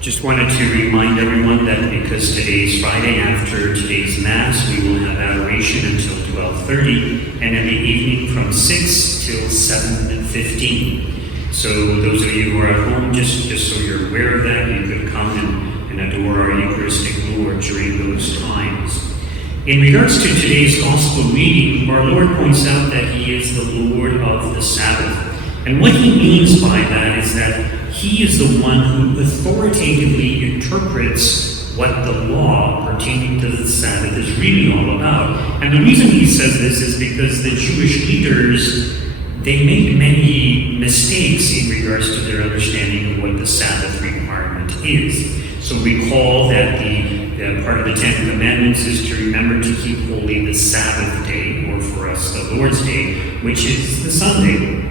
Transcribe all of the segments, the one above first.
Just wanted to remind everyone that because today's Friday, after today's Mass, we will have adoration until 12:30, and in the evening from 6 till 7:15. So those of you who are at home, just so you're aware of that, you could come and adore our Eucharistic Lord during those times. In regards to today's Gospel reading, our Lord points out that He is the Lord of the Sabbath. And what He means by that is that He is the one who authoritatively interprets what the law pertaining to the Sabbath is really all about. And the reason He says this is because the Jewish leaders, they made many mistakes in regards to their understanding of what the Sabbath requirement is. So recall that the part of the Ten Commandments is to remember to keep holy the Sabbath day, or for us the Lord's Day, which is the Sunday.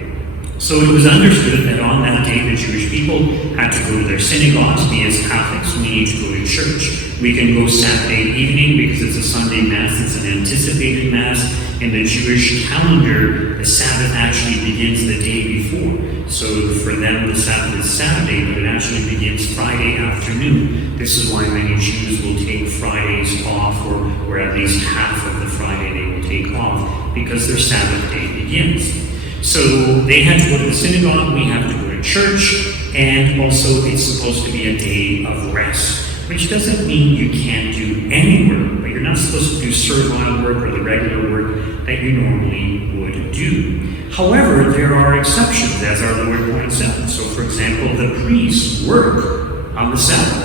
So it was understood that on that day the Jewish people had to go to their synagogues. We as Catholics, we need to go to church. We can go Saturday evening because it's a Sunday Mass, it's an anticipated Mass. In the Jewish calendar, the Sabbath actually begins the day before. So for them, the Sabbath is Saturday, but it actually begins Friday afternoon. This is why many Jews will take Fridays off, or at least half of the Friday they will take off, because their Sabbath day begins. So they had to go to the synagogue, we have to go to church, and also it's supposed to be a day of rest, which doesn't mean you can't do any work, but you're not supposed to do servile work or the regular work that you normally would do. However, there are exceptions, as our Lord points out. So, for example, the priests work on the Sabbath.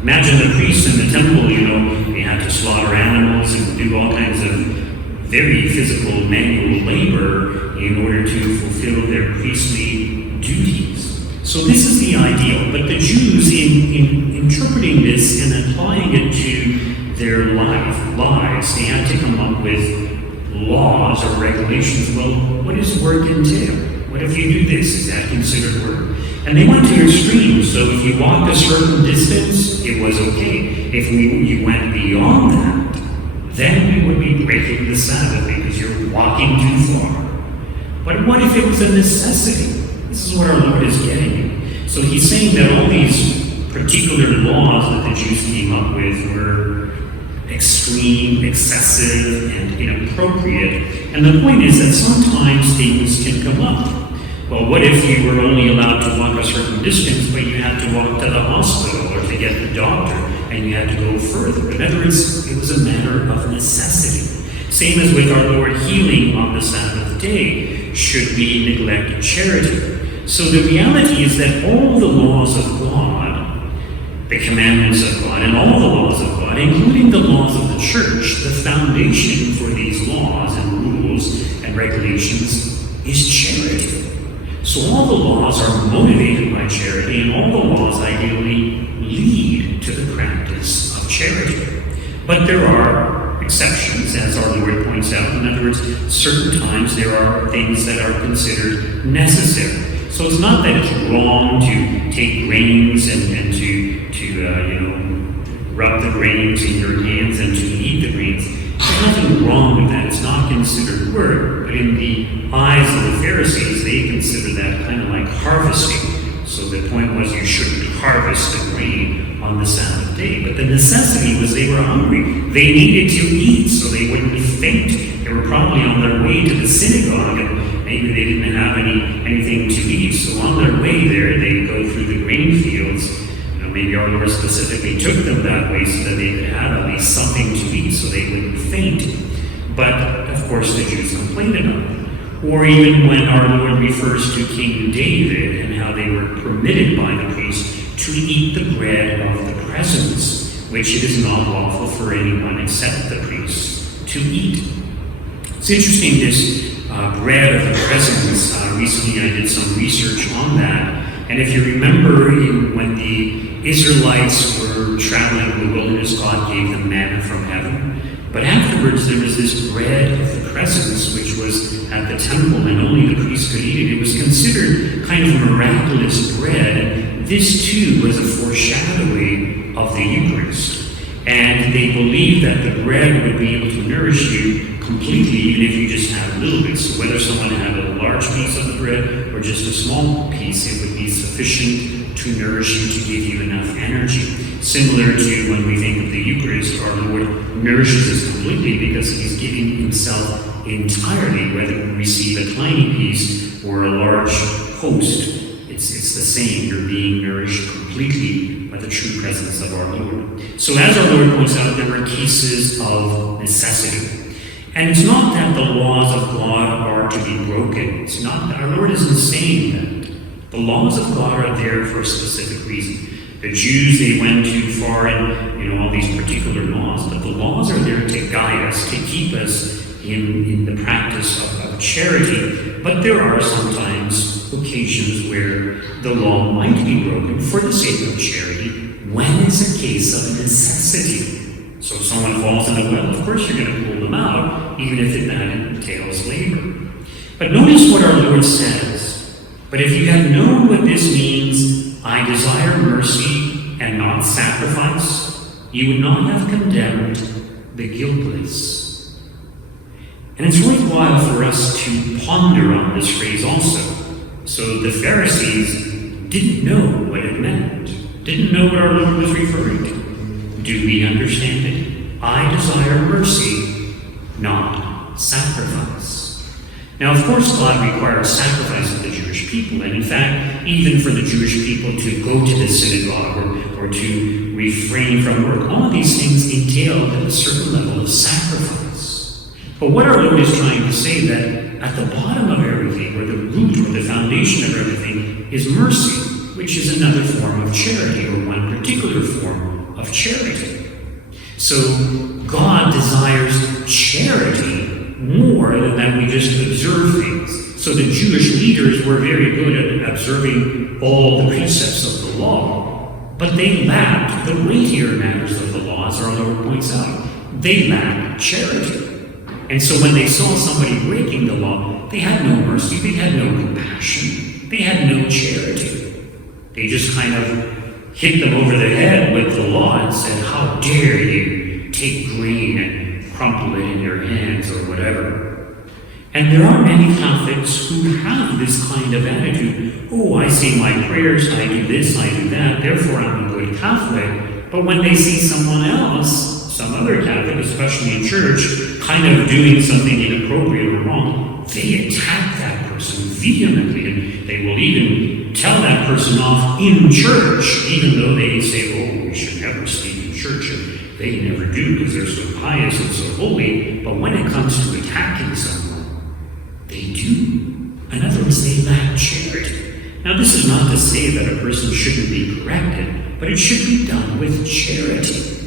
Imagine the priests in the temple, they had to slaughter animals and do all kinds of very physical manual labor in order to fulfill their priestly duties. So this is the ideal, but the Jews, in interpreting this and applying it to their lives, they had to come up with laws or regulations. Well, what does work entail? What if you do this? Is that considered work? And they went to extremes. So if you walked a certain distance, it was okay. If you went beyond that, then we would be breaking the Sabbath because you're walking too far. But what if it was a necessity? This is what our Lord is getting at. So He's saying that all these particular laws that the Jews came up with were extreme, excessive, and inappropriate. And the point is that sometimes things can come up. Well, what if you were only allowed to walk a certain distance, but you had to walk to the hospital or to get the doctor, and you had to go further? In other words, it was a matter of necessity. Same as with our Lord healing on the Sabbath day. Should we neglect charity? So the reality is that all the laws of God, the commandments of God, and all the laws of God, including the laws of the church, the foundation for these laws and rules and regulations is charity. So all the laws are motivated by charity, and all the laws ideally lead to the practice of charity. But there are exceptions, as our Lord points out. In other words, certain times there are things that are considered necessary. So it's not that it's wrong to take grains and to rub the grains in your hands and to eat the grains. There's nothing wrong with that. It's not considered work. But in the eyes of the Pharisees, they consider that kind of like harvesting. So the point was you shouldn't harvest the grain on the Sabbath day. But the necessity was they were hungry. They needed to eat so they wouldn't faint. They were probably on their way to the synagogue, and maybe they didn't have anything to eat. So on their way there, they go through the grain fields. Maybe our Lord specifically took them that way so that they could have at least something to eat so they wouldn't faint. But, of course, the Jews complained about it. Or even when our Lord refers to King David and how they were permitted by the priest to eat the bread of the presence, which it is not lawful for anyone except the priest to eat. It's interesting, this bread of the presence. Recently I did some research on that. And if you remember, when the Israelites were traveling in the wilderness, God gave them manna from heaven. But afterwards, there was this bread of the presence, which was at the temple, and only the priest could eat it. It was considered kind of miraculous bread. And this, too, was a foreshadowing of the Eucharist. And they believed that the bread would be able to nourish you completely, even if you just have a little bit. So whether someone had a large piece of the bread or just a small piece, it would be sufficient to nourish you, to give you enough energy. Similar to when we think of the Eucharist, our Lord nourishes us completely because he's giving himself entirely, whether we receive a tiny piece or a large host. It's the same. You're being nourished completely by the true presence of our Lord. So as our Lord points out, there are cases of necessity. And it's not that the laws of God are to be broken. It's not, our Lord isn't saying that. The laws of God are there for a specific reason. The Jews, they went too far in all these particular laws, but the laws are there to guide us, to keep us in the practice of charity. But there are sometimes occasions where the law might be broken for the sake of charity when it's a case of necessity. So if someone falls in a well, of course you're going to pull them out, even if it entails labor. But notice what our Lord says. But if you had known what this means, I desire mercy and not sacrifice, you would not have condemned the guiltless. And it's worthwhile for us to ponder on this phrase also. So the Pharisees didn't know what it meant, didn't know what our Lord was referring to. Do we understand it? I desire mercy, not sacrifice. Now, of course, God requires sacrifice of the Jewish people, and in fact, even for the Jewish people to go to the synagogue or to refrain from work, all of these things entail a certain level of sacrifice. But what our Lord is trying to say that at the bottom of everything, or the root or the foundation of everything, is mercy, which is another form of charity, or one particular form of charity. So God desires charity more than that we just observe things. So the Jewish leaders were very good at observing all the precepts of the law, but they lacked the weightier matters of the law, as our Lord points out. They lacked charity. And so when they saw somebody breaking the law, they had no mercy, they had no compassion, they had no charity. They just kind of hit them over the head with the law and said, how dare you take grain and crumple it in your hands or whatever. And there are many Catholics who have this kind of attitude. Oh, I say my prayers, I do this, I do that, therefore I'm a good Catholic. But when they see someone else, some other Catholic, especially in church, kind of doing something inappropriate or wrong, they attack that person vehemently, and they will even tell that person off in church, even though they say, oh, we should never speak in church, and they never do because they're so pious and so holy. But when it comes to attacking someone, they do. In other words, they lack charity. Now, this is not to say that a person shouldn't be corrected, but it should be done with charity.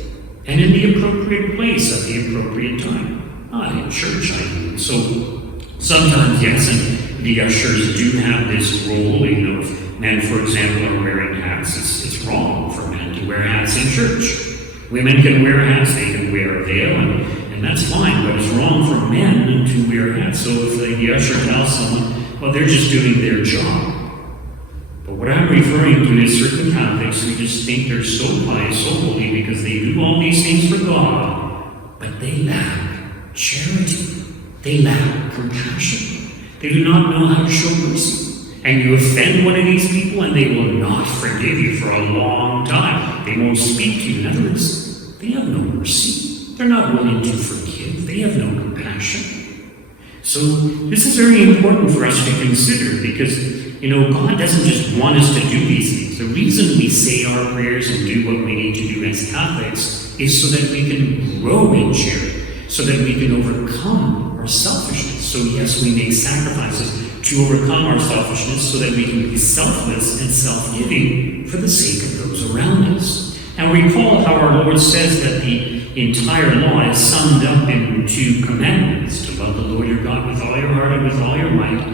And in the appropriate place at the appropriate time. Not in church, I mean. So sometimes, yes, and the ushers do have this role. If men, for example, are wearing hats, it's wrong for men to wear hats in church. Women can wear hats, they can wear a veil, and that's fine, but it's wrong for men to wear hats. So if the usher tells someone, well, they're just doing their job. But what I'm referring to is certain Catholics who just think they're so pious, so holy, because they do all these things for God, but they lack charity. They lack compassion. They do not know how to show mercy. And you offend one of these people and they will not forgive you for a long time. They won't speak to you. In other words, they have no mercy. They're not willing to forgive. They have no compassion. So this is very important for us to consider because God doesn't just want us to do these things. The reason we say our prayers and do what we need to do as Catholics is so that we can grow in charity, so that we can overcome our selfishness. So yes, we make sacrifices to overcome our selfishness so that we can be selfless and self-giving for the sake of those around us. And recall how our Lord says that the entire law is summed up in 2 commandments: to love the Lord your God with all your heart and with all your might,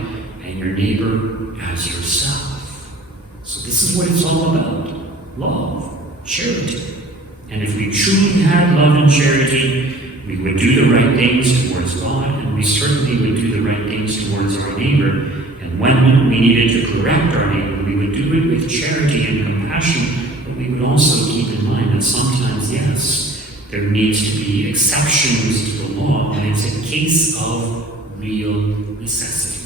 and your neighbor as yourself. So this is what it's all about: love, charity. And if we truly had love and charity, we would do the right things towards God, and we certainly would do the right things towards our neighbor. And when we needed to correct our neighbor, we would do it with charity and compassion, but we would also keep in mind that sometimes, yes, There needs to be exceptions to the law when it's a case of real necessity.